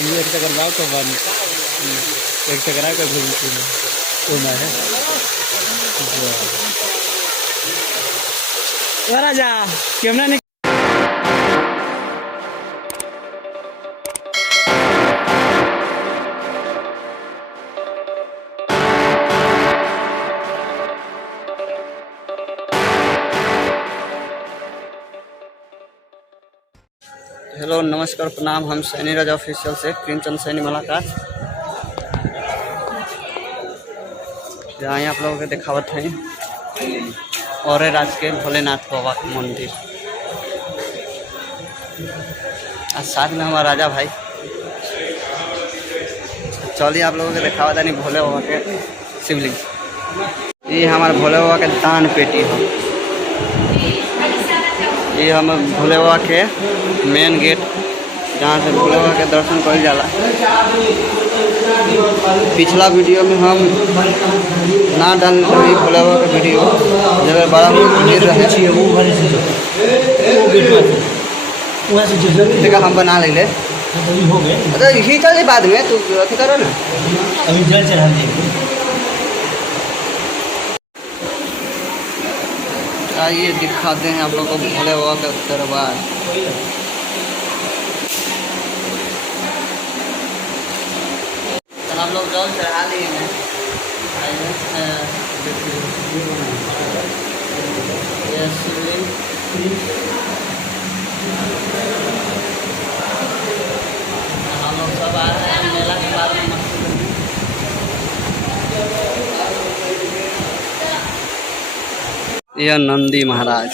हम एक चक्कर गाँव को बंद एक चक्कर आकर घूमती है राजा कैमरा ने हेलो नमस्कार प्रणाम। हम सैनी राजा ऑफिशियल से प्रेमचंद सैनी मुलाकात यहाँ आप लोगों के दिखावत है और राज के भोलेनाथ बाबा का मंदिर और साथ में हमारा राजा भाई। चलिए आप लोगों के दिखावत है भोले बाबा के शिवलिंग। ये हमारे भोले बाबा के दान पेटी है। ये हम भोले बाबा के मेन गेट जहाँ से भोले बाबा के दर्शन कर जाला। पिछला वीडियो में हम ना डाल रही भोले बाबा का वीडियो जगह बड़ा भीड़ रहे देखा हम बना ले अरे यही चल बाद में तू अथी करो ना अभी जल चढ़ा देंगे। आइए दिखाते हैं आप लोगों को भोले बाबा का दरबार। हम लोग जल चढ़ा लिए हैं। ये शिवलिंग हम लोग सब आ रहे हैं मेला के बाद में। यह नंदी महाराज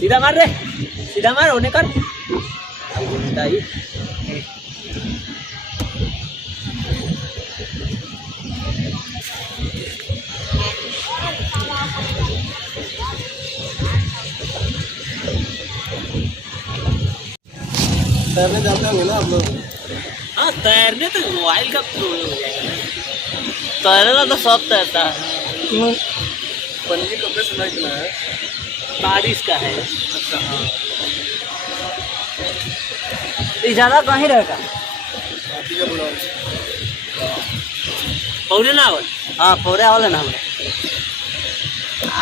सीधा मार रे, सीधा मार होने कर। तैरने जाते होंगे ना आप लोग? हाँ तैरने तो मोबाइल का हो जाएगा। तैरना तो सब तैरता है। पन्नी कपड़े सुना इतना है बारिश का है। अच्छा हाँ ज़्यादा कहीं रहेगा पौने ना आवल। हाँ पौड़े वाले ना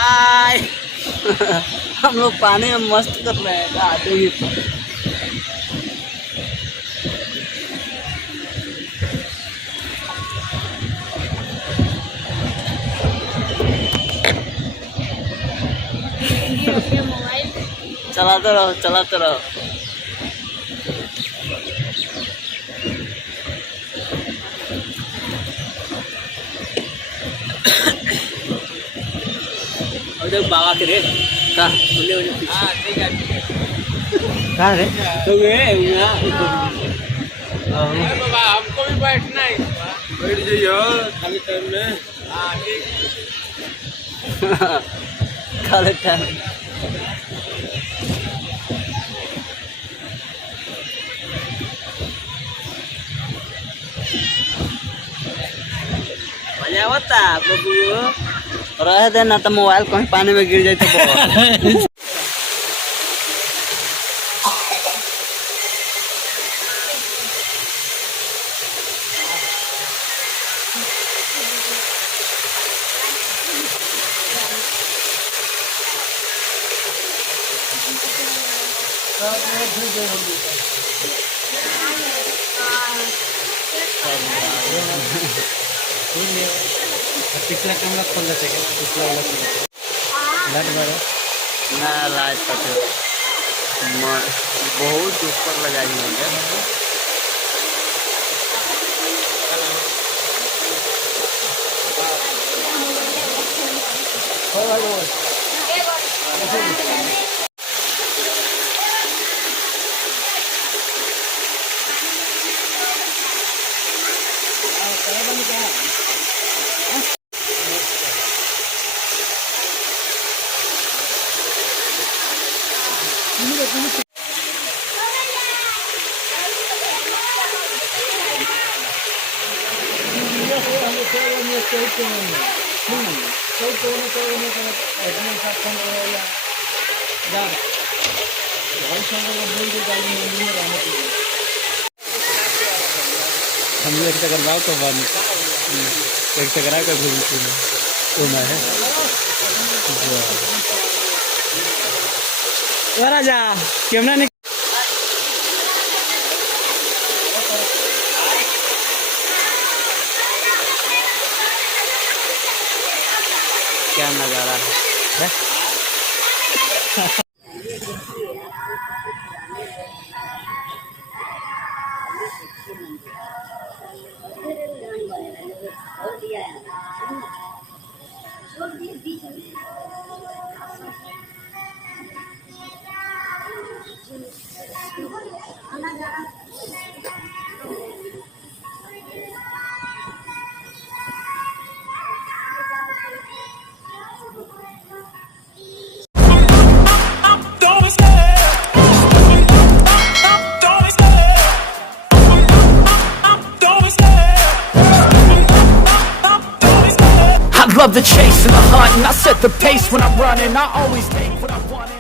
आय हम लोग पानी में मस्त कर रहे हैं आते ही। चलाते रहो चलाते रहो। और बाबा के रे कहाँ कहाँ रे तो बाबा हमको भी बैठना है। बैठ जाइए खाली टाइम में। खाली टाइम मजा आवता प्रभु। रह दे ना तो मोबाइल कहीं पानी में गिर जाए तो पिछला कैमरा खोल देते हैं पिछला वाला लाइट बड़ा ना लाइट पते बहुत ऊपर लगाई होंगे। कोई कोई एडमिन साहब फोन करेगा जा भाई संग में बोल के गाड़ी में नहीं रहने के लिए हम एक जगह करवाओ तो बंद एक जगह करा कर घूमती है वो मैं है वो राजा कैमरा ने क्या नज़ारा है I love the chase and the hunt, and I set the pace when I'm running. I always take what I want.